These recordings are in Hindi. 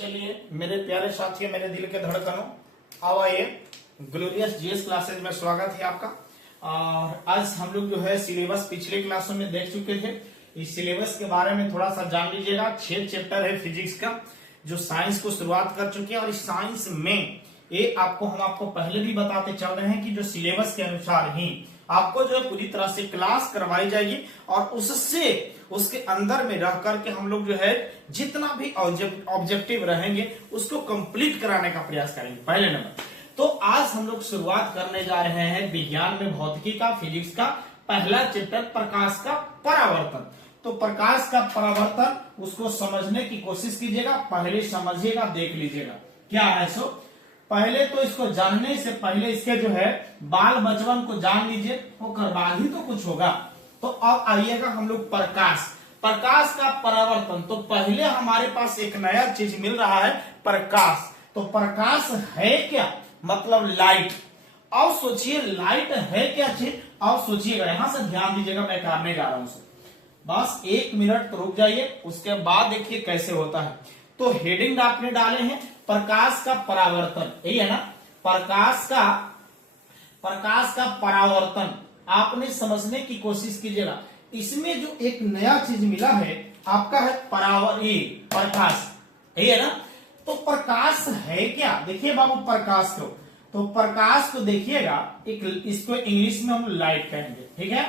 चलिए मेरे प्यारे साथियों, मेरे दिल के धड़कनों, आओ आइए ग्लोरियस जीएस क्लासेज में स्वागत है आपका। और आज हम लोग जो है सिलेबस पिछले क्लासों में देख चुके थे। इस सिलेबस के बारे में थोड़ा सा जान लीजिएगा। 6 चैप्टर है फिजिक्स का, जो साइंस को शुरुआत कर चुके हैं। और इस साइंस में ये हम आपको पहले भी बताते चल रहे हैं कि जो सिलेबस के अनुसार ही आपको जो है पूरी तरह से क्लास करवाई जाएगी और उसके अंदर में रह करके हम लोग जो है जितना भी ऑब्जेक्टिव रहेंगे उसको कंप्लीट कराने का प्रयास करेंगे। पहले नंबर तो आज हम लोग शुरुआत करने जा रहे हैं विज्ञान में भौतिकी का, फिजिक्स का पहला चैप्टर प्रकाश का परावर्तन। तो प्रकाश का परावर्तन उसको समझने की कोशिश कीजिएगा, पहले समझिएगा, देख लीजिएगा क्या है। सो पहले तो इसको जानने से पहले इसके जो है बाल बचपन को जान लीजिए, होकर बाद ही तो कुछ होगा। तो अब आइएगा हम लोग प्रकाश का परावर्तन। तो पहले हमारे पास एक नया चीज मिल रहा है, प्रकाश। तो प्रकाश है क्या? मतलब लाइट। अब सोचिए लाइट है क्या चीज। अब सोचिएगा, यहां से ध्यान दीजिएगा, मैं करने जा रहा हूं। बस 1 मिनट तो रुक जाइए, उसके बाद देखिए कैसे होता है। तो हेडिंग आपने डाले हैं प्रकाश का परावर्तन, यही है ना। प्रकाश का परावर्तन आपने समझने की कोशिश कीजिएगा। इसमें जो एक नया चीज मिला है आपका है प्रकाश, यही है ना। तो प्रकाश है क्या? देखिए बाबू, प्रकाश को तो प्रकाश को देखिएगा, इसको इंग्लिश में हम लाइट कहेंगे, ठीक है।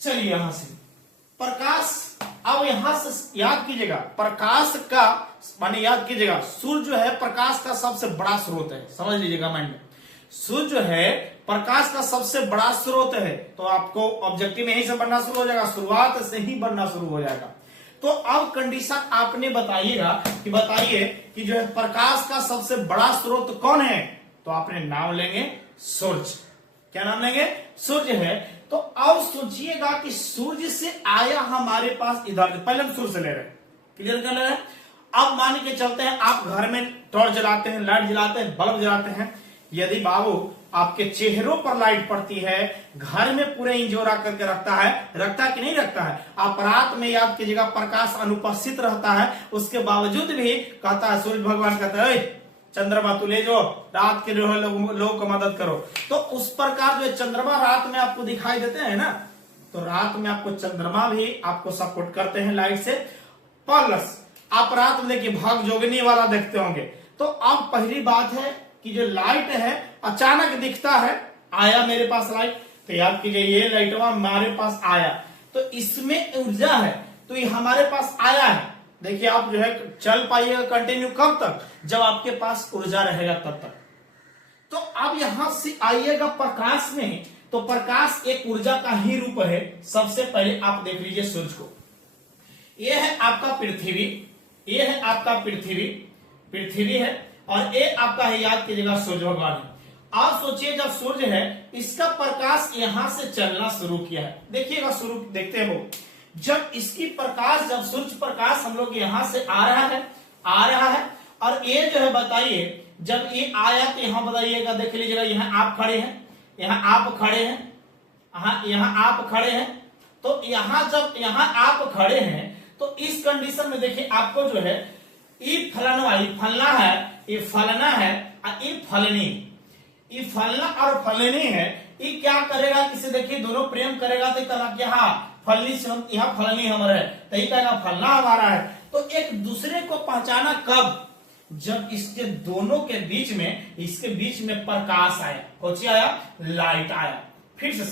चलिए यहां से प्रकाश, अब यहां से याद कीजिएगा प्रकाश का माने याद कीजिएगा, सूर्य जो है प्रकाश का सबसे बड़ा स्रोत है। समझ लीजिएगा माइंड में, सूर्य जो है प्रकाश का सबसे बड़ा स्रोत है। तो आपको ऑब्जेक्टिव यहीं से बनना शुरू हो जाएगा, शुरुआत से ही बनना शुरू हो जाएगा। तो अब कंडीशन आपने बताइए कि जो है प्रकाश का सबसे बड़ा स्रोत कौन है? तो आपने नाम लेंगे सूर्य। क्या नाम लेंगे? सूर्य है। तो अब सोचिएगा कि सूर्य से आया हमारे पास इधर, पहले हम सूर्य से ले रहे हैं, क्लियर कर ले रहे हैं। अब मान के चलते हैं आप घर में टॉर्च जलाते हैं, लाइट जलाते हैं, बल्ब जलाते हैं। यदि बाबू आपके चेहरों पर लाइट पड़ती है, घर में पूरे इंजोरा करके रखता कि नहीं रखता है। आप रात में याद कीजिएगा प्रकाश अनुपस्थित रहता है, उसके बावजूद भी कहता है सूर्य भगवान कहता है चंद्रमा तू ले जो रात के जो है लोगों को मदद करो। तो उस प्रकार जो चंद्रमा रात में आपको दिखाई देते हैं ना, तो रात में आपको चंद्रमा भी आपको सपोर्ट करते हैं लाइट से। प्लस आप रात में देखिए भाग जोगनी वाला देखते होंगे। तो अब पहली बात है कि जो लाइट है अचानक दिखता है, आया मेरे पास लाइट, तो याद कीजिए ये लाइटवा हमारे पास आया, तो इसमें ऊर्जा है, तो ये हमारे पास आया है। देखिए आप जो है चल पाइएगा कंटिन्यू कब तक? जब आपके पास ऊर्जा रहेगा तब तक। तो अब यहां से आइएगा प्रकाश में, तो प्रकाश एक ऊर्जा का ही रूप है। सबसे पहले आप देख लीजिए सूर्य को, यह है आपका पृथ्वी, ये है आपका पृथ्वी है, और ये आपका है याद कीजिएगा सूर्य भगवान है। आप सोचिए जब सूर्य है इसका प्रकाश यहां से चलना शुरू किया है, देखिएगा शुरू देखते हैं वो, जब सूर्य प्रकाश हम लोग यहां से आ रहा है। और ये जो है बताइए जब ये आया तो यहां बताइएगा, देख लीजिएगा यहाँ आप खड़े हैं, यहाँ आप खड़े हैं। तो जब यहाँ आप खड़े हैं तो इस कंडीशन में देखिए आपको जो है ये फलना है, ये फलना है और ये फलना और फलनी है। ये क्या करेगा? इसे देखिए दोनों प्रेम करेगा तो कहा कि हाँ फलनी से हम यहाँ फलनी हमारा है, तो ये कहेगा फलना हमारा है। तो एक दूसरे को पहचाना कब? जब इसके दोनों के बीच में प्रकाश आया। कौन आया? लाइट आया। फिर से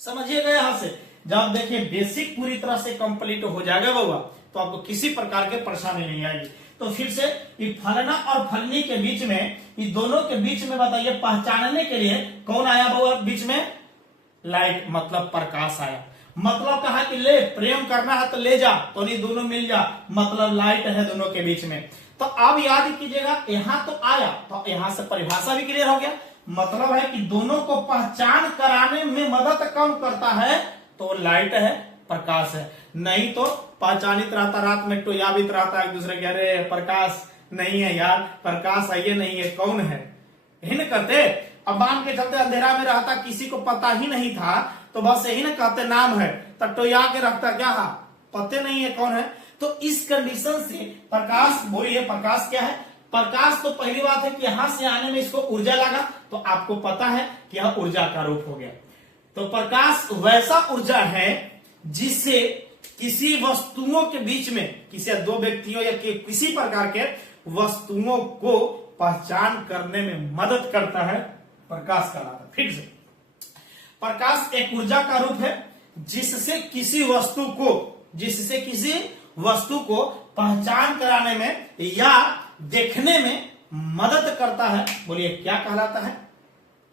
समझिएगा यहां से, जब देखिए बेसिक पूरी तरह से कंप्लीट हो जाएगा बाबा, तो आपको किसी प्रकार के परेशानी नहीं आएगी। तो फिर से ये फलना और फलनी के बीच में, ये दोनों के बीच में बताइए पहचानने के लिए कौन आया बाबा बीच में? लाइट, मतलब प्रकाश आया। मतलब कहा कि ले प्रेम करना है तो ले जा, तो नहीं दोनों मिल जा, मतलब लाइट है दोनों के बीच में। तो अब याद कीजिएगा यहां तो आया, तो यहां से परिभाषा भी क्लियर हो गया। मतलब है कि दोनों को पहचान कराने में मदद कौन करता है? तो लाइट है, प्रकाश है। नहीं तो पहचानित रहता, रात में टोयाबित रहता एक दूसरे के, अरे प्रकाश नहीं है यार, प्रकाश है ये नहीं है, कौन है, यही न कहते। अब मान के चलते अंधेरा में रहता, किसी को पता ही नहीं था, तो बस यही ना कहते नाम है, तब टोया के रखता क्या पते नहीं है कौन है। तो इस कंडीशन से प्रकाश, बोलिए प्रकाश क्या है? प्रकाश तो पहली बात है कि यहां से आने में इसको ऊर्जा लगा, तो आपको पता है कि यह ऊर्जा का रूप हो गया। तो प्रकाश वैसा ऊर्जा है जिससे किसी वस्तुओं के बीच में, किसी दो व्यक्तियों या किसी प्रकार के वस्तुओं को पहचान करने में मदद करता है, प्रकाश कहलाता है। फिर से, प्रकाश एक ऊर्जा का रूप है जिससे किसी वस्तु को पहचान कराने में या देखने में मदद करता है। बोलिए क्या कहलाता है?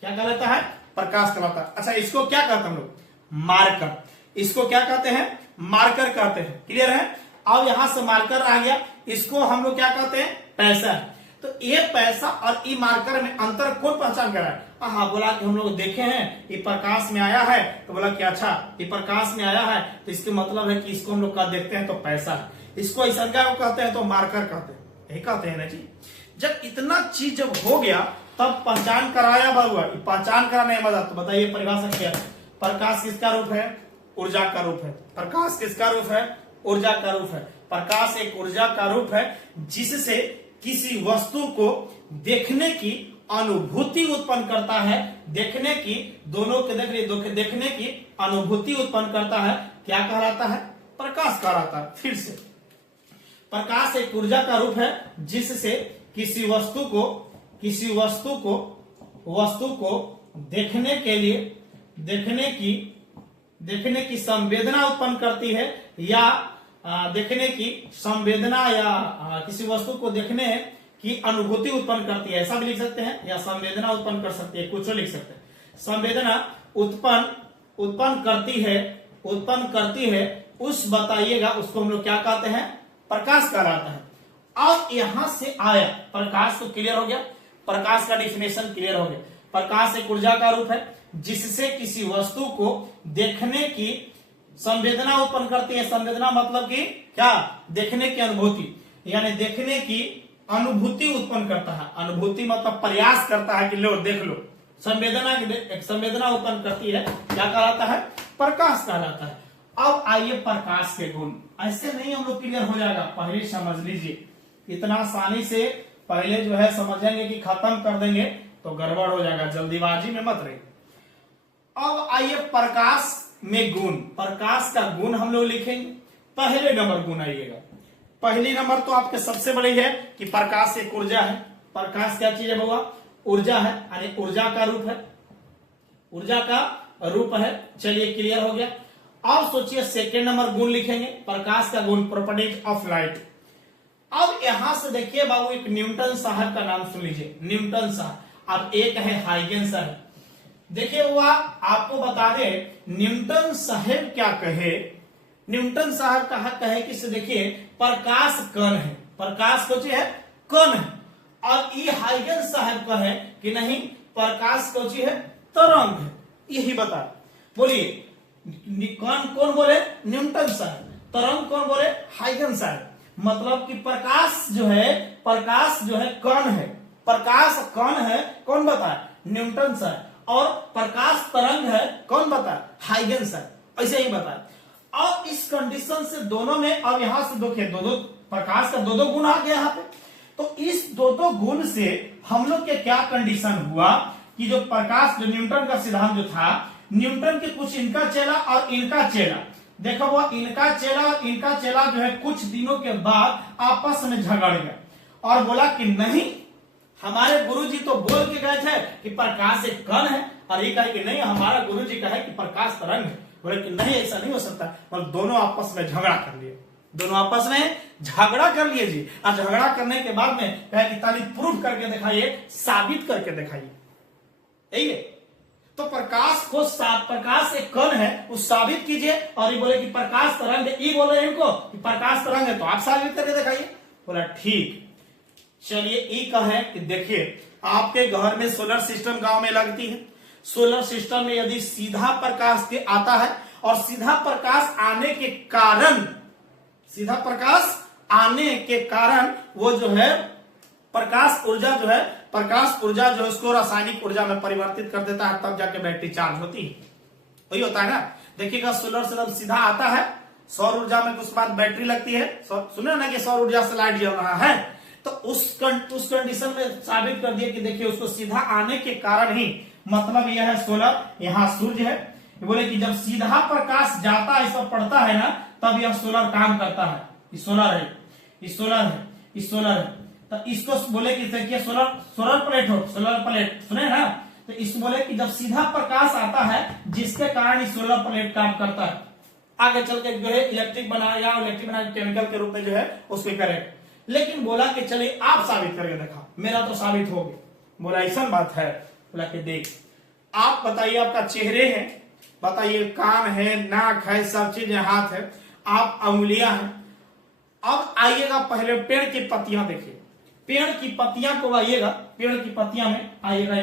क्या कहलाता है? प्रकाश कहलाता है। अच्छा, इसको क्या कहते हैं हम लोग? मार्कर। इसको क्या कहते हैं? मार्कर कहते हैं। क्लियर है? अब यहां से मार्कर आ गया, इसको हम लोग क्या कहते हैं? पैसा। तो ये पैसा और ई मार्कर में अंतर कौन पहचान कर रहा है? हाँ, बोला कि हम लोग देखे हैं ये प्रकाश में आया है, तो बोला कि अच्छा ये प्रकाश में आया है, तो इसके मतलब है कि इसको हम लोग का देखते हैं तो पैसा है, इसको ऐसा को कहते हैं तो मार्कर कहते हैं, यही कहते हैं ना जी। जब इतना चीज जब हो गया तब पहचान कराया हुआ, पहचान कराने मजा। तो बताइए परिभाषा क्या है? प्रकाश किसका रूप है? ऊर्जा का रूप है। प्रकाश किसका रूप है? ऊर्जा का रूप है। प्रकाश एक ऊर्जा का रूप है जिससे किसी वस्तु को देखने की अनुभूति उत्पन्न करता है, देखने की, दोनों के देखने की अनुभूति उत्पन्न करता है। क्या कहलाता है? प्रकाश कहलाता है। फिर से, प्रकाश एक ऊर्जा का रूप है जिससे किसी वस्तु को देखने की संवेदना उत्पन्न करती है, या देखने की संवेदना, या किसी वस्तु को देखने की अनुभूति उत्पन्न करती है, ऐसा भी लिख सकते हैं, या संवेदना उत्पन्न कर सकती है, कुछ लिख सकते हैं। संवेदना उत्पन्न करती है उस, बताइएगा उसको हम लोग क्या कहते हैं? प्रकाश कहलाता है। अब यहां से आया प्रकाश, तो क्लियर हो गया, प्रकाश का डिफिनेशन क्लियर हो गया। प्रकाश एक ऊर्जा का रूप है जिससे किसी वस्तु को देखने की संवेदना उत्पन्न करती है। संवेदना मतलब कि क्या? देखने की अनुभूति, यानी देखने की अनुभूति उत्पन्न करता है। अनुभूति मतलब प्रयास करता है कि लो देख लो। संवेदना उत्पन्न करती है, क्या कहलाता है? प्रकाश कहलाता है। अब आइए प्रकाश के गुण। ऐसे नहीं हम लोग क्लियर हो जाएगा, पहले समझ लीजिए। इतना आसानी से पहले जो है समझेंगे कि खत्म कर देंगे तो गड़बड़ हो जाएगा, जल्दीबाजी में मत रहिए। अब आइए प्रकाश में गुण। प्रकाश का गुण हम लोग लिखेंगे। पहले नंबर गुण आइएगा। पहली नंबर तो आपके सबसे बड़ी है कि प्रकाश एक ऊर्जा है। प्रकाश क्या चीज है बाबा? ऊर्जा है, यानी ऊर्जा का रूप है, ऊर्जा का रूप है। चलिए क्लियर हो गया। अब सोचिए सेकेंड नंबर गुण लिखेंगे, प्रकाश का गुण, प्रॉपर्टीज ऑफ लाइट। अब यहां से देखिए बाबू, एक न्यूटन साहब का नाम सुन लीजिए, न्यूटन साहब। अब एक है हाइगेंस साहब। देखिए वह आपको बता दे न्यूटन साहब क्या कहे। न्यूटन साहब कहे कि से देखिए प्रकाश कण है, प्रकाश कोची है? कण है। और ये हाइगेंस साहब कहे कि नहीं, प्रकाश कोची है? तरंग है। यही बता, बोलिए कौन बोले? न्यूटन साहब। तरंग कौन बोले? हाइगेंस साहब। मतलब कि प्रकाश जो है कण है, प्रकाश कण है, कौन बताए? न्यूटन साहब। और प्रकाश तरंग है, कौन बताए? हाइगेंस साहब। ऐसे ही बताए। और इस कंडीशन से दोनों में, अब यहां से देखिए दो प्रकाश का दो गुण आ गया यहाँ पे। तो इस दो गुण से हम लोग के क्या कंडीशन हुआ कि जो प्रकाश, जो न्यूटन का सिद्धांत जो था, न्यूटन के कुछ इनका चेला और इनका चेला, देखो वो इनका चेला और इनका चेला जो है कुछ दिनों के बाद आपस में झगड़ गया और बोला कि नहीं, हमारे गुरुजी तो बोल के गए थे कि प्रकाश एक कण है, और ये कहे कि नहीं, हमारा गुरुजी कहे कि प्रकाश तरंग है। बोले कि नहीं, ऐसा नहीं हो सकता। मतलब दोनों आपस में झगड़ा कर लिए, दोनों आपस में झगड़ा कर लिए जी। और झगड़ा करने के बाद में कहे कि ताली प्रूफ करके दिखाइए, साबित करके दिखाइए। यही है। तो प्रकाश एक कण है, उस साबित कीजिए। और ये बोले कि प्रकाश तरंग है, ये बोले इनको कि प्रकाश तरंग है, तो आप साबित करके दिखाइए। बोला ठीक। चलिए ई कहे कि देखिए आपके घर में सोलर सिस्टम गांव में लगती है। सोलर सिस्टम में यदि सीधा प्रकाश के आता है और सीधा प्रकाश आने के कारण वो जो है प्रकाश ऊर्जा जो है उसको रासायनिक ऊर्जा में परिवर्तित कर देता है, तब जाके बैटरी चार्ज होती है। वही होता है ना। देखिएगा सोलर सिस्टम सीधा आता है सौर ऊर्जा में कुछ बात बैटरी लगती है, सुने ना कि सौर ऊर्जा से लाइट जल रहा है, तो उस कंडीशन में साबित कर दिया कि देखिए उसको सीधा आने के कारण ही, मतलब यह है सोलर, यहाँ सूर्य है, बोले कि जब सीधा प्रकाश जाता है, इस पर पड़ता है ना, तब यह सोलर काम करता है। ये सोलर है, ये सोलर है, ये सोलर है। तो इसको बोले कि देखिए सोलर प्लेट हो, सोलर प्लेट सुने ना, तो इसको बोले कि जब सीधा प्रकाश आता है जिसके कारण ये सोलर प्लेट काम करता है, आगे चल के जो है इलेक्ट्रिक बना या इलेक्ट्रिक बना केमिकल के रूप में जो है उसको करेक्ट। लेकिन बोला कि चलिए आप साबित करके देखा, मेरा तो साबित हो गया। बोला ऐसा बात है, बोला कि देख आप बताइए, आपका चेहरे है, बताइए कान है, नाक है, सब चीज है, हाथ है, आप अंगुलियां हैं। अब आइएगा पहले पेड़ की पत्तियां देखिए, पेड़ की पत्तियां को आइएगा, पेड़ की पत्तियां में आइएगा,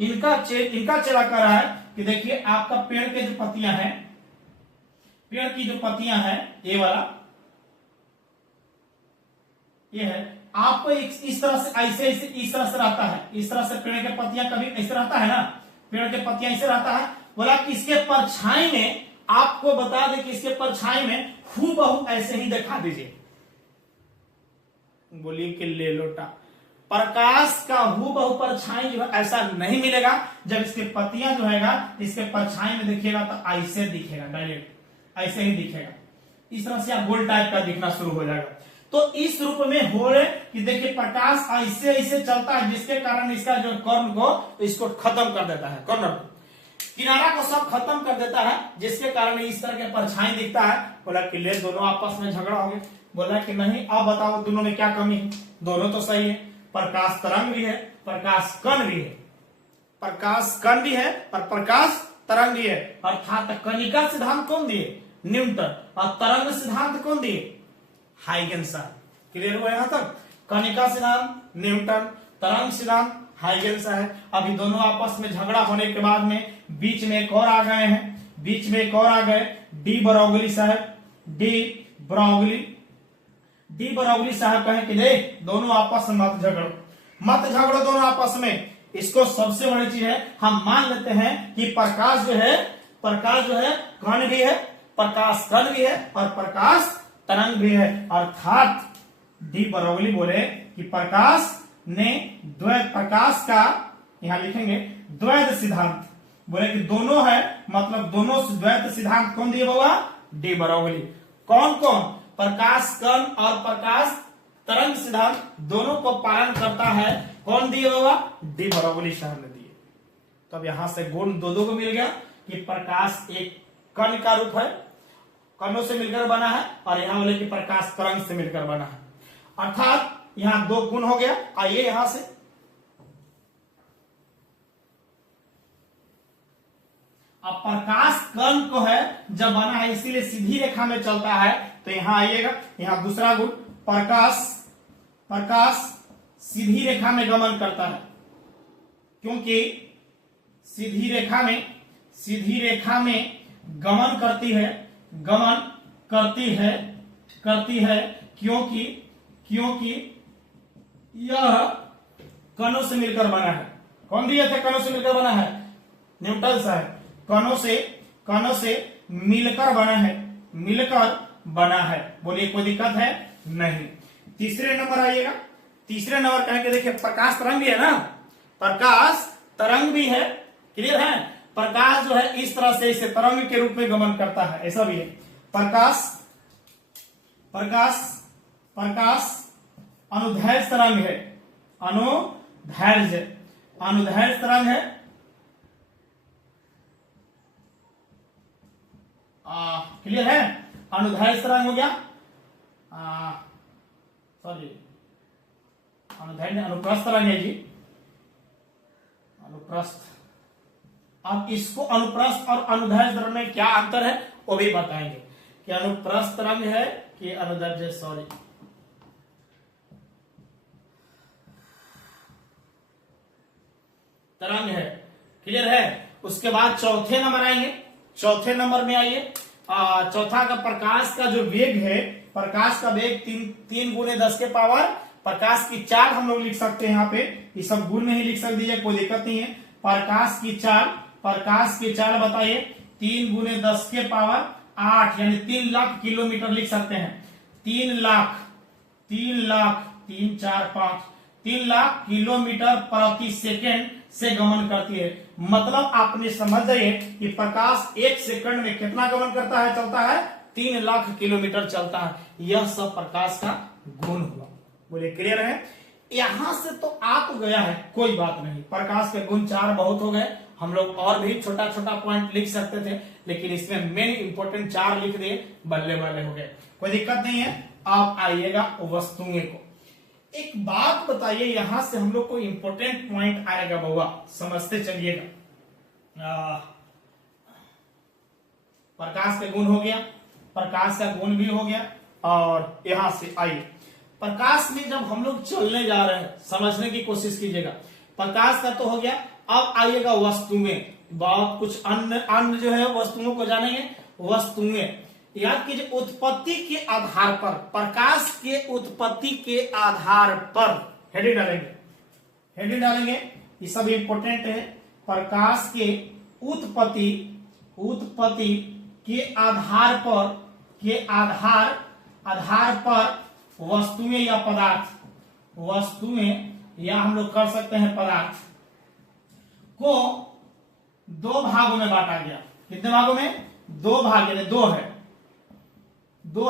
इनका चेहरा कर रहा है कि देखिए आपका पेड़ के जो पत्तियां हैं, पेड़ की जो पत्तियां हैं, ये वाला ये है, आपको इस तरह से ऐसे इस तरह से रहता है, इस तरह से पेड़ के पत्तियां कभी ऐसे रहता है ना, पेड़ के पत्तियां ऐसे रहता है। बोला कि इसके परछाई में आपको बता दें कि इसके परछाई में हूबहू ऐसे ही दिखा दीजिए। बोलिए कि ले लोटा, प्रकाश का हूबहू परछाई जो है ऐसा नहीं मिलेगा। जब इसके पत्तियां जो है इसके परछाई में दिखेगा तो ऐसे दिखेगा, डायरेक्ट ऐसे ही दिखेगा, इस तरह से आप गोल टाइप का दिखना शुरू हो जाएगा। तो इस रूप में हो रहे कि देखिए प्रकाश ऐसे ऐसे चलता है, जिसके कारण इसका जो कर्ण को इसको खत्म कर देता है, कर्ण किनारा को सब खत्म कर देता है, जिसके कारण इस तरह के परछाई दिखता है। बोला कि ले दोनों आपस में झगड़ा हो गया। बोला कि नहीं, अब बताओ दोनों में क्या कमी है, दोनों तो सही है, प्रकाश तरंग भी है, प्रकाश कण भी है, प्रकाश कण भी है और प्रकाश तरंग भी है। अर्थात कणिका सिद्धांत कौन दिए? न्यूटन। और तरंग सिद्धांत कौन दिए? हाइगेंस। क्लियर हुआ यहां तक? कणिका सिद्धांत न्यूटन, तरंग सिद्धांत हाइगेंस है। अभी दोनों आपस में झगड़ा होने के बाद में बीच में एक और आ गए हैं, बीच में एक और आ गए डी ब्रोगली साहब, डी ब्रोगली साहब कहें कि देख दोनों आपस में मत झगड़ो दोनों आपस में। इसको सबसे बड़ी चीज है, हम मान लेते हैं कि प्रकाश जो है कण भी है, प्रकाश कण भी है और प्रकाश तरंग भी है। अर्थात डी ब्रोगली बोले कि प्रकाश ने द्वैत, प्रकाश का यहां लिखेंगे द्वैत सिद्धांत, बोले कि दोनों है, मतलब दोनों द्वैत सिद्धांत कौन दिए बाबा? De Broglie. कौन कौन? प्रकाश कण और प्रकाश तरंग सिद्धांत दोनों को पालन करता है। कौन दिए बाबा? डी ब्रोगली साहब ने दिए। तो अब यहां से गुण दो को मिल गया कि प्रकाश एक कण का रूप है, कणों से मिलकर बना है, और यहां बोले कि प्रकाश तरंग से मिलकर बना है। अर्थात यहां दो गुण हो गया। आइए यहां से अब प्रकाश कण को है जब बना है, इसीलिए सीधी रेखा में चलता है। तो यहां आइएगा, यहां दूसरा गुण प्रकाश सीधी रेखा में गमन करता है, क्योंकि सीधी रेखा में गमन करती है क्योंकि यह कणों से मिलकर बना है। कौन दिए थे कणों से मिलकर बना है? न्यूटन साहब। कणों से मिलकर बना है, बोलिए कोई दिक्कत है? नहीं। तीसरे नंबर आइएगा, तीसरे नंबर कहेंगे देखिए प्रकाश तरंग भी है ना, प्रकाश तरंग भी है। क्लियर है? प्रकाश जो है इस तरह से इसे तरंग के रूप में गमन करता है, ऐसा भी है। प्रकाश अनुदैर्ध्य तरंग है, अनुदैर्ध्य तरंग है। क्लियर है? अनुदैर्ध्य तरंग हो गया, सॉरी अनुदैर्ध्य अनुप्रस्थ तरंग है जी, अनुप्रस्थ। अब इसको अनुप्रस्थ और अनुदैर्ध्य तरंग में क्या अंतर है वो भी बताएंगे कि अनुप्रस्थ तरंग है कि अनुदैर्ध्य, सॉरी तरंग है। क्लियर है? उसके बाद चौथे नंबर आएंगे, चौथे नंबर में आइए। चौथा का प्रकाश का जो वेग है, प्रकाश का वेग 3 गुणे 10 के पावर प्रकाश की चाल हम लोग लिख सकते हैं। यहाँ पे ये सब गुण में ही लिख सकते हैं, कोई दिक्कत नहीं है। प्रकाश की चाल बताइए 3 गुणे 10 के पावर 8 यानी 3 लाख किलोमीटर लिख सकते हैं। 3 लाख 3 4 5 3 लाख किलोमीटर प्रति सेकंड से गमन करती है। मतलब आपने समझ जाइए कि प्रकाश 1 सेकंड में कितना गमन करता है, चलता है 3 लाख किलोमीटर चलता है। यह सब प्रकाश का गुण हुआ। बोले क्लियर है? यहां से तो आ तो गया है, कोई बात नहीं। प्रकाश के गुण 4 बहुत हो गए। हम लोग और भी छोटा छोटा पॉइंट लिख सकते थे, लेकिन इसमें मेन इंपोर्टेंट 4 लिख दिए, बल्ले बल्ले हो गए, कोई दिक्कत नहीं है। आप आइएगा वस्तुएं को। एक बात बताइए, यहां से हम लोग को इंपोर्टेंट पॉइंट आएगा बउआ, समझते चलिएगा। प्रकाश के गुण हो गया, प्रकाश का गुण भी हो गया। और यहां से आइए, प्रकाश में जब हम लोग चलने जा रहे हैं, समझने की कोशिश कीजिएगा। प्रकाश का तो हो गया, अब आइएगा वस्तुएं। बहुत कुछ अन्य जो है वस्तुओं को जानेंगे। वस्तुएं याद कीजिए, उत्पत्ति के आधार पर, प्रकाश के उत्पत्ति के आधार पर हेडिंग डालेंगे, ये सब इंपोर्टेंट है। प्रकाश के उत्पत्ति के आधार पर वस्तुएं या पदार्थ, या हम लोग कर सकते हैं पदार्थ को 2 भागों में बांटा गया। कितने भागों में? 2 भाग, यानी 2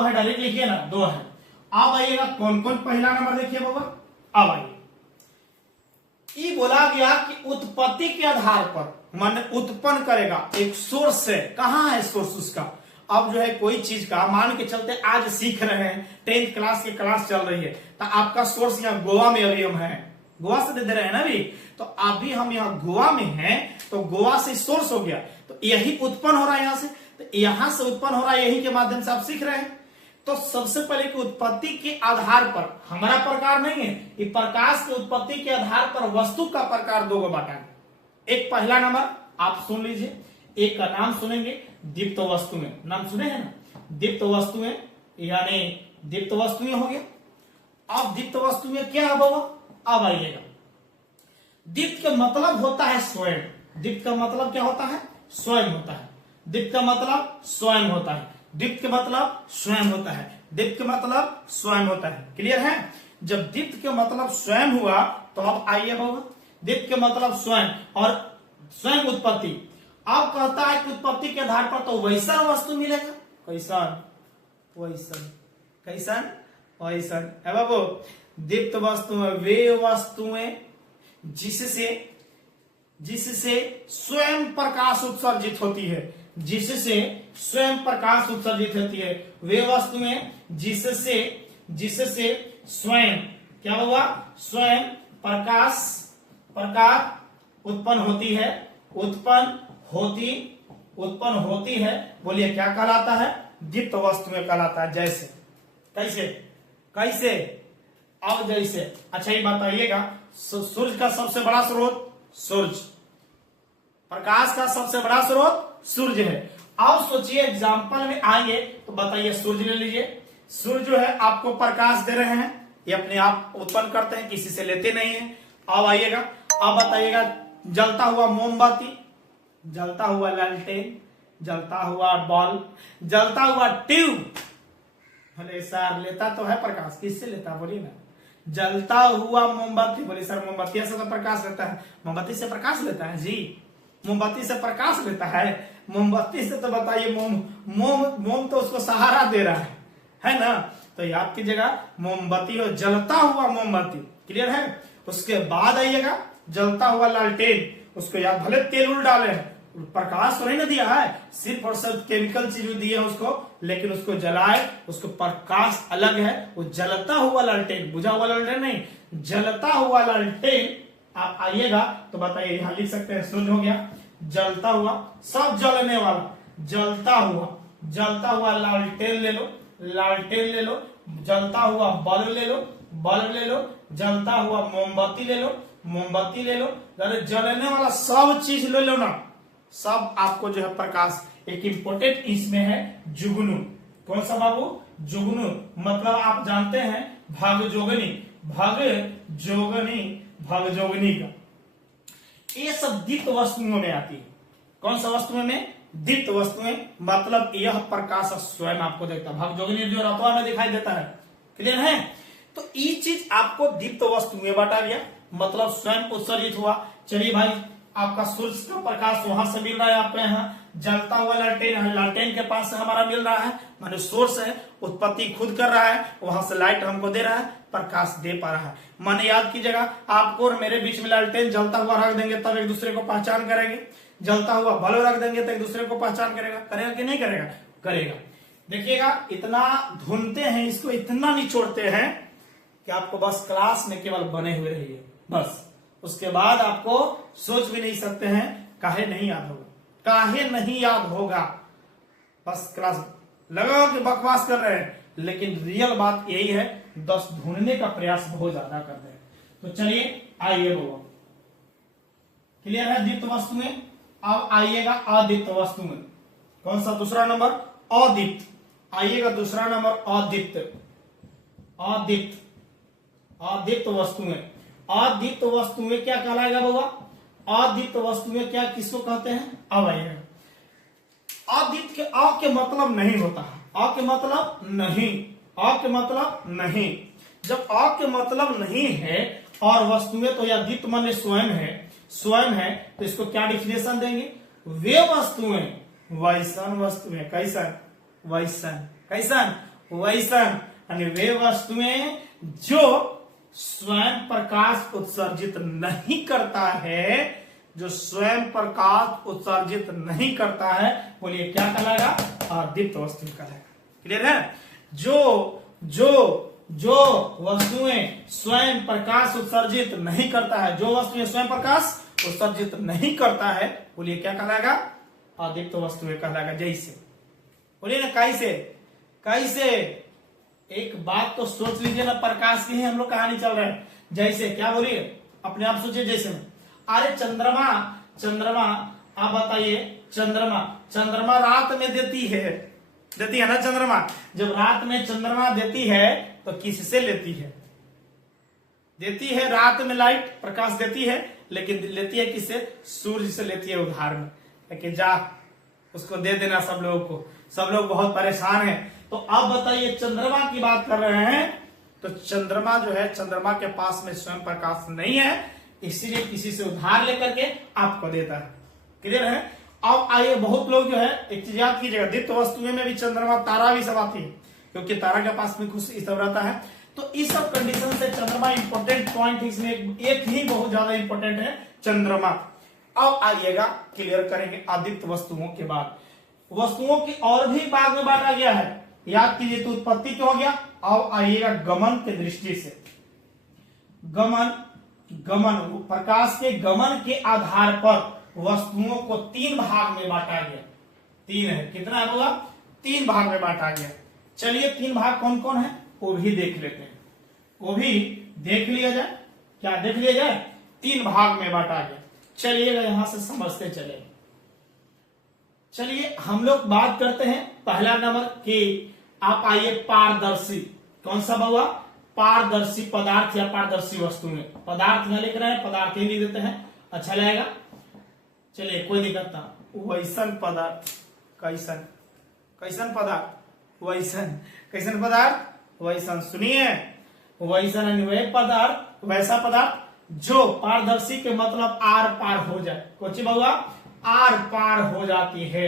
है, डायरेक्ट लिखिए ना, 2 है। अब आइएगा कौन कौन, पहला नंबर देखिए बाबा। अब आइए, ये बोला गया कि उत्पत्ति के आधार पर, मन उत्पन्न करेगा एक सोर्स से। कहां है सोर्स उसका? अब जो है कोई चीज का मान के चलते आज सीख रहे हैं, 10th क्लास की क्लास चल रही है, तो आपका सोर्स यहाँ गोवा में अभी हम हैं, गोवा से दे रहे हैं ना अभी, तो अभी हम यहाँ गोवा में हैं, तो गोवा से सोर्स हो गया, तो यही उत्पन्न हो रहा है यहाँ से, तो यहाँ से उत्पन्न हो रहा है, यही के माध्यम से आप सीख रहे हैं। तो सबसे पहले कि उत्पत्ति के आधार पर, हमारा प्रकार नहीं है, ये प्रकाश की उत्पत्ति के आधार पर वस्तु का प्रकार 2 को बांटा है। एक पहला नंबर आप सुन लीजिए, एक का नाम सुनेंगे दीप्त वस्तुएं, नाम सुने हैं ना, दीप्त वस्तुएं, यानी दीप्त वस्तुएं हो गया। अब दीप्त वस्तुएं क्या है बाबा? अब आइएगा, दीप्त का मतलब होता है स्वयं। दीप्त का मतलब क्या होता है? स्वयं होता है। दीप्त का मतलब स्वयं होता है। दीप्त का मतलब स्वयं होता है। दीप्त का मतलब स्वयं होता है। क्लियर है? जब दीप्त का मतलब स्वयं हुआ, तो अब आइए बाबा, दीप्त का मतलब स्वयं और स्वयं उत्पत्ति। अब कहता है कि उत्पत्ति के आधार पर तो वैसा वस्तु मिलेगा। कैसन? वैसन है बाबू। दीप्त वस्तुएं वे वस्तुएं जिससे स्वयं प्रकाश उत्सर्जित होती है, जिससे स्वयं प्रकाश उत्सर्जित होती है। वे वस्तुएं जिससे स्वयं क्या हुआ? स्वयं प्रकाश उत्पन्न होती है। बोलिए क्या कहलाता है? दीप्त वस्तुएं कहलाता है। जैसे कैसे? अब जैसे, अच्छा ये बताइएगा, सूर्य का सबसे बड़ा स्रोत सूर्य, प्रकाश का सबसे बड़ा स्रोत सूर्य है। अब सोचिए एग्जाम्पल में आएंगे तो बताइए, सूर्य ले लीजिए। सूर्य जो है आपको प्रकाश दे रहे हैं, ये अपने आप उत्पन्न करते हैं, किसी से लेते नहीं है। अब आइएगा, अब बताइएगा, जलता हुआ मोमबत्ती, जलता हुआ लालटेन, जलता हुआ बल्ब, जलता हुआ ट्यूब। भले सर लेता तो है प्रकाश, किससे लेता बोलिए ना? जलता हुआ मोमबत्ती। बोले सर मोमबत्ती से तो प्रकाश लेता है। मोमबत्ती से प्रकाश लेता है जी, मोमबत्ती से प्रकाश लेता है। मोमबत्ती से तो बताइए, मोम तो उसको सहारा दे रहा है ना? तो याद कीजिएगा, मोमबत्ती हो जलता हुआ मोमबत्ती। क्लियर है? उसके बाद आइएगा जलता हुआ लालटेन, उसको याद, भले तेल उल डाले हैं, प्रकाश तो नहीं ना दिया है, सिर्फ और सिर्फ केमिकल चीज दिए है उसको, लेकिन उसको जलाए, उसको प्रकाश अलग है। वो जलता हुआ लालटेन, बुझा हुआ लालटेन नहीं, जलता हुआ लालटेन। आप आइएगा तो बताइए, यहां लिख सकते हैं, सूर्य हो गया, जलता हुआ, सब जलने वाला, जलता हुआ लालटेन ले लो, जलता हुआ बल्ब ले लो, जलता हुआ मोमबत्ती ले लो, जलने वाला सब चीज ले लो ना, सब आपको जो है प्रकाश। एक इंपोर्टेंट इसमें है जुगनू। कौन सा बाबू? जुगनू, मतलब आप जानते हैं भागजोगनी का, ये सब दीप्त वस्तुओं में आती है। कौन सा वस्तुओं में? दीप्त वस्तुएं मतलब यह प्रकाश स्वयं आपको देखता है, भगजोगिनी जो रतवा में दिखाई देता है। क्लियर है? तो ये चीज आपको दीप्त वस्तुएं बांटा गया, मतलब स्वयं उत्सर्जित हुआ। चलिए भाई, आपका सूर्य का प्रकाश वहां से मिल रहा है, आपके यहाँ जलता हुआ लालटेन है, लालटेन के पास से हमारा मिल रहा है, माने सोर्स है, उत्पत्ति खुद कर रहा है, वहां से लाइट हमको दे रहा है, प्रकाश दे पा रहा है। माने याद कीजिएगा, आपको और मेरे बीच में लालटेन जलता हुआ रख देंगे तब एक दूसरे को पहचान करेंगे, जलता हुआ बल्ब रख देंगे तो एक दूसरे को पहचान करेगा, करेगा कि नहीं करेगा? करेगा। देखिएगा, इतना ढूंढते हैं, इसको इतना निचोड़ते हैं कि आपको बस क्लास में केवल बने हुए रहिए, बस उसके बाद आपको सोच भी नहीं सकते हैं, काहे नहीं याद होगा, काहे नहीं याद होगा। बस क्लास लगा कि बकवास कर रहे हैं, लेकिन रियल बात यही है, बस ढूंढने का प्रयास बहुत ज्यादा कर रहे हैं। तो चलिए आइए बाबा, क्लियर है दीप्त वस्तुएं। अब आइएगा अदीप्त वस्तुएं, कौन सा? दूसरा नंबर अदीप्त। आइएगा दूसरा नंबर अदीप्त। अदीप्त, अदीप्त वस्तुएं। अदीप्त वस्तुएं क्या कहलाएगा बाबा? अदीप्त वस्तुएं क्या किसको कहते हैं? अब आइएगा, अदीप्त के अ के मतलब नहीं होता है, अ के मतलब नहीं, अ के मतलब नहीं। जब अ के मतलब नहीं है और वस्तुएं तो यह दीप्त माने स्वयं है, स्वयं है, तो इसको क्या डिफिनेशन देंगे? वे वस्तुएं, वैसन वस्तुएं, कैसन? वैसन, कैसन? वैसन, यानी वे वस्तुएं जो स्वयं प्रकाश उत्सर्जित नहीं करता है, जो स्वयं प्रकाश उत्सर्जित नहीं करता है, बोलिए क्या कहलाएगा? अदीप्त वस्तु कहलाएगा। क्लियर है? जो वस्तुएं स्वयं प्रकाश उत्सर्जित नहीं करता है, जो वस्तुएं स्वयं प्रकाश उत्सर्जित नहीं करता है, बोलिए क्या कहलाएगा? अदीप्त वस्तुएं कहलाएगा। जैसे बोलिए ना, कैसे? कैसे? एक बात तो सोच लीजिए ना, प्रकाश की ही हम लोग कहानी चल रहे हैं। जैसे क्या बोलिए, अपने आप सोचिए। जैसे में अरे चंद्रमा, चंद्रमा, आप बताइए, चंद्रमा, चंद्रमा रात में देती है ना चंद्रमा। जब रात में चंद्रमा देती है तो किससे लेती है? देती है रात में लाइट, प्रकाश देती है, लेकिन लेती है किससे? सूर्य से लेती है उधार में, कि जा उसको दे देना सब लोगों को, सब लोग बहुत परेशान हैं। तो अब बताइए, चंद्रमा की बात कर रहे हैं, तो चंद्रमा जो है, चंद्रमा के पास में स्वयं प्रकाश नहीं है, इसीलिए किसी से उधार लेकर के आपको देता है। क्लियर है? अब आइए, बहुत लोग जो है, एक चीज याद कीजिएगा, दीप्त वस्तुएं में भी चंद्रमा, तारा भी सब आती है, क्योंकि तारा के पास में कुछ सब रहता है। तो इस सब कंडीशन से चंद्रमा इंपॉर्टेंट पॉइंट, इसमें एक ही बहुत ज्यादा इंपॉर्टेंट है, चंद्रमा। अब आइएगा, क्लियर करेंगे अदीप्त वस्तुओं के बाद। वस्तुओं की और भी भाग में बांटा गया है, याद कीजिए। तो उत्पत्ति तो हो गया, अब आइएगा गमन की दृष्टि से। गमन, गमन, प्रकाश के गमन के आधार पर वस्तुओं को तीन भाग में बांटा गया। तीन है, कितना है बोला? तीन भाग में बांटा गया। चलिए, तीन भाग कौन कौन है वो भी देख लेते हैं, वो भी देख लिया जाए। क्या देख लिया जाए? तीन भाग में बांटा गया। चलिएगा, यहां से समझते चले। चलिए हम लोग बात करते हैं पहला नंबर कि आप आइए पारदर्शी। कौन सा बाबा? पारदर्शी पदार्थ या पारदर्शी वस्तु में। पदार्थ में लिख रहे हैं, पदार्थ ही लिख देते हैं, अच्छा लगेगा। चलिए, कोई दिक्कत ना। वैसन पदार्थ, कैसन? कैसन पदार्थ? वैसन। कैसन पदार्थ? वैसन। सुनिए, वैसन वे पदार्थ, वैसा पदार्थ जो पारदर्शी के मतलब आर पार हो जाए। कोची बाबा? आर पार हो जाती है।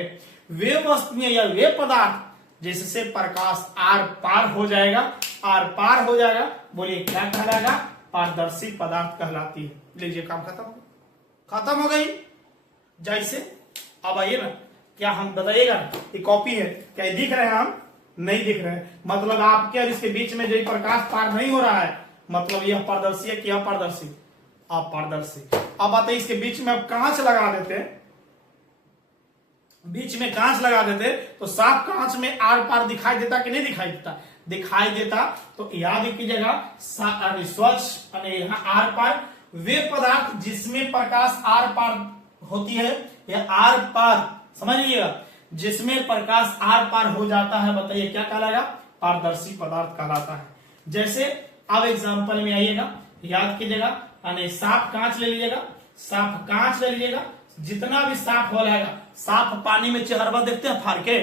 वे वस्तुएं या वे पदार्थ जिससे प्रकाश आर पार हो जाएगा, आर पार हो जाएगा, बोलिए क्या कहलाएगा? पारदर्शी पदार्थ कहलाती है। लीजिए, काम खत्म हो, खत्म हो गई। जैसे अब आइए ना, क्या हम बताइएगा, ये कॉपी है, क्या ये दिख रहे हैं? हम नहीं दिख रहे हैं, मतलब आपके और इसके बीच में जो प्रकाश पार नहीं हो रहा है, मतलब यह पारदर्शी है कि यह पारदर्शी? अपारदर्शी। अब आते इसके बीच में अब कांच लगा देते, बीच में कांच लगा देते तो साफ कांच में आर पार दिखाई देता कि नहीं दिखाई देता? दिखाई देता। तो याद कीजिएगा, स्वच्छ यहाँ आर पार वे पदार्थ जिसमें प्रकाश आर पार होती है, या आर पार, समझिएगा, जिसमें प्रकाश आर पार हो जाता है, बताइए क्या कहलाएगा? पारदर्शी पदार्थ कहलाता है। जैसे अब एग्जांपल में आइएगा, याद कीजिएगा, साफ कांच ले लीजिएगा, साफ कांच ले लीजिएगा, जितना भी साफ हो जाएगा, साफ पानी में चेहरा देखते हैं फाड़ के,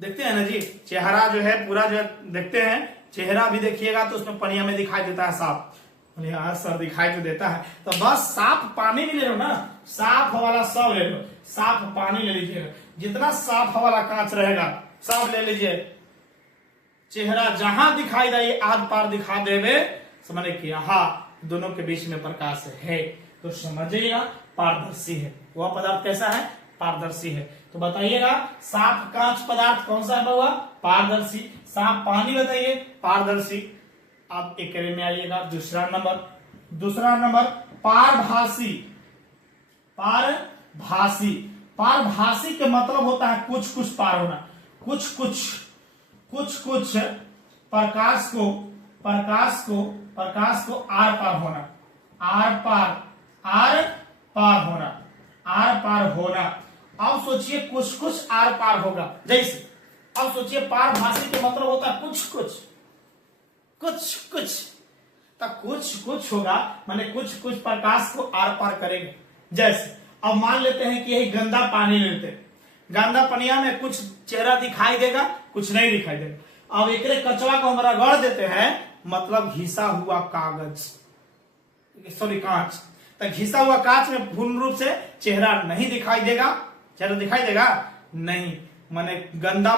देखते हैं ना जी, चेहरा जो है पूरा जो देखते हैं, चेहरा भी देखिएगा तो उसमें पनिया में दिखाई देता है साफ, यार सर दिखाई तो देता है। तो बस साफ पानी भी ले लो ना, साफ वाला सब ले लो, साफ पानी ले लीजिएगा, जितना साफ वाला कांच रहेगा सब ले लीजिए। चेहरा जहां दिखाई दे ये आध पार दिखा देवे, समझ कि हाँ दोनों के बीच में प्रकाश है, तो समझिएगा पारदर्शी है। वह पदार्थ कैसा है? पारदर्शी है। तो बताइएगा साफ कांच पदार्थ कौन सा है बाबा? पारदर्शी। साफ पानी बताइए, पारदर्शी। अब एक में आइएगा दूसरा नंबर पारभासी। पारभासी, पारभासी के मतलब होता है कुछ कुछ पार होना, कुछ कुछ प्रकाश को आर पार होना, आर पार होना। अब सोचिए कुछ आर पार होगा, जैसे अब सोचिए पारभासी के मतलब होता है कुछ तो कुछ होगा, माने कुछ प्रकाश को आर पार करेंगे। जैसे अब मान लेते हैं कि यही गंदा पानी लेते हैं, गंदा पनिया में कुछ चेहरा दिखाई देगा, कुछ नहीं दिखाई देगा। अब एक कचवा को हमारा गढ़ देते हैं, मतलब घिसा हुआ कागज, सॉरी कांच, तो घिसा हुआ कांच में पूर्ण रूप से चेहरा नहीं दिखाई देगा, चेहरा दिखाई देगा नहीं, माने गंदा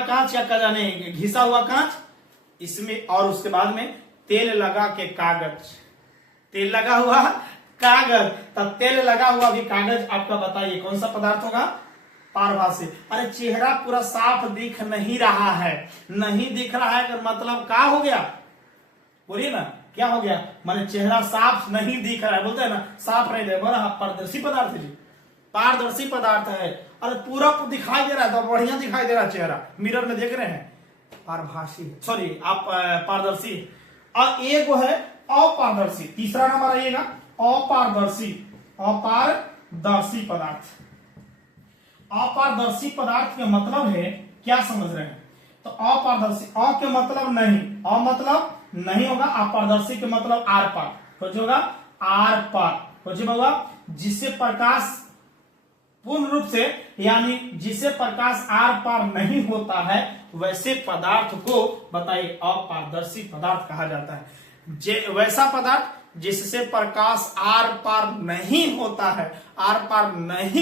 कांच या जाने घिसा हुआ कांच, इसमें और उसके बाद में तेल लगा के कागज, तेल लगा हुआ कागज, तब तेल लगा हुआ भी कागज आपका बताइए कौन सा पदार्थ होगा? पारभासी। अरे चेहरा पूरा साफ दिख नहीं रहा है, का मतलब क्या हो गया? बोलिए ना क्या हो गया? माने चेहरा साफ नहीं दिख रहा है, बोलते हैं ना साफ नहीं दिख रहा, पारदर्शी पदार्थ है, पारदर्शी पदार्थ है। अरे पूरा दिखाई दे रहा है, तो बढ़िया दिखाई दे रहा है चेहरा, मिरर में देख रहे हैं, पारभासी, सॉरी आप पारदर्शी। और एक वो है अपारदर्शी, तीसरा नंबर आइएगा अपारदर्शी पदार्थ। अपारदर्शी पदार्थ का मतलब है, क्या समझ रहे हैं? तो अपारदर्शी, अ के मतलब नहीं, अ मतलब नहीं होगा, अपारदर्शी के मतलब आर पार, कुछ होगा आर पार, कुछ होगा जिससे प्रकाश पूर्ण रूप से, यानी जिसे प्रकाश आर पार नहीं होता है, वैसे पदार्थ को बताइए अपारदर्शी पदार्थ कहा जाता है। वैसा पदार्थ जिससे प्रकाश आर पार नहीं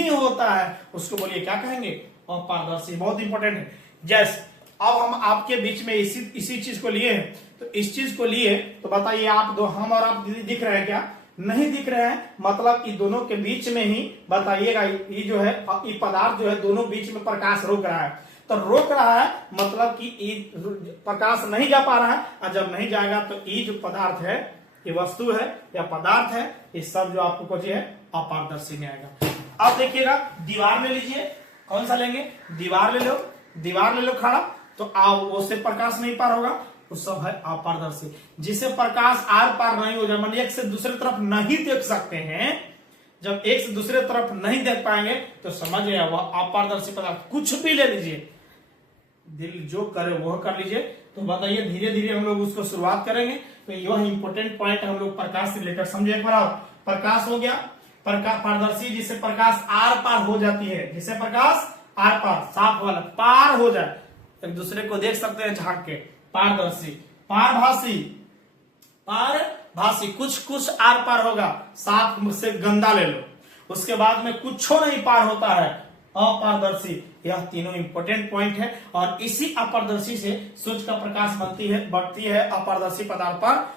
होता है, उसको बोलिए क्या कहेंगे? अपारदर्शी। बहुत इंपॉर्टेंट है। जैसे अब हम आपके बीच में इसी चीज को लिए हैं, तो इस चीज को लिए तो बताइए आप दो, हम और आप दिख रहे हैं क्या? नहीं दिख रहे हैं, मतलब कि दोनों के बीच में ही बताइएगा ये जो है, ये पदार्थ जो है दोनों बीच में प्रकाश रोक रहा है, तो रोक रहा है मतलब कि प्रकाश नहीं जा पा रहा है, और जब नहीं जाएगा तो ये जो पदार्थ है, ये वस्तु है या पदार्थ है, ये सब जो आपको कुछ है अपारदर्शी में आएगा। अब देखिएगा दीवार ले लीजिए, कौन सा लेंगे? दीवार ले लो खड़ा, तो उससे प्रकाश नहीं पार होगा, वो सब है अपारदर्शी। जिसे प्रकाश आर पार नहीं हो जाए, मतलब एक से दूसरे तरफ नहीं देख सकते हैं, जब एक से दूसरे तरफ नहीं देख पाएंगे तो समझिए वह अपारदर्शी पदार्थ। कुछ भी ले लीजिए, दिल जो करे वह कर लीजिए। तो बताइए धीरे धीरे हम लोग उसको शुरुआत करेंगे। तो यह इंपॉर्टेंट पॉइंट हम लोग प्रकाश से रिलेटेड समझे। एक बार प्रकाश हो गया, पारदर्शी जिससे प्रकाश आर पार हो जाती है, जिससे प्रकाश आर पार साफ वाला पार हो जाए, एक दूसरे को देख सकते हैं झांक के। पारदर्शी, पारभासी कुछ आर पार होगा, साफ से गंदा ले लो, उसके बाद में कुछ नहीं पार होता है, अपारदर्शी। यह तीनों इंपॉर्टेंट पॉइंट है, और इसी अपारदर्शी से सूर्य का प्रकाश बढ़ती है अपारदर्शी पदार्थ पर,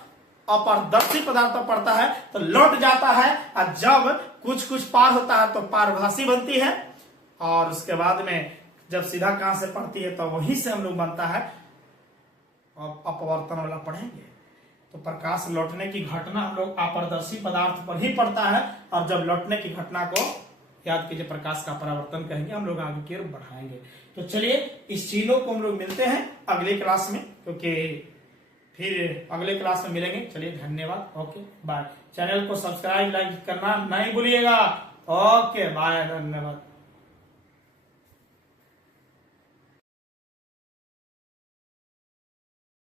अपारदर्शी पदार्थ पर पड़ता है तो लौट जाता है, और जब कुछ पार होता है तो पारभासी बनती है, और उसके बाद में जब सीधा कहां से पड़ती है तो वहीं से हम लोग बनता है अपवर्तन वाला पढ़ेंगे। तो प्रकाश लौटने की घटना हम लोग अपारदर्शी पदार्थ पर ही पड़ता है, और जब लौटने की घटना को याद कीजिए प्रकाश का परावर्तन कहेंगे, हम लोग आगे की ओर बढ़ाएंगे। तो चलिए इस चीजों को हम लोग मिलते हैं अगले क्लास में, क्योंकि फिर अगले क्लास में मिलेंगे। चलिए धन्यवाद, ओके बाय। चैनल को सब्सक्राइब लाइक करना नहीं भूलिएगा। ओके बाय, धन्यवाद।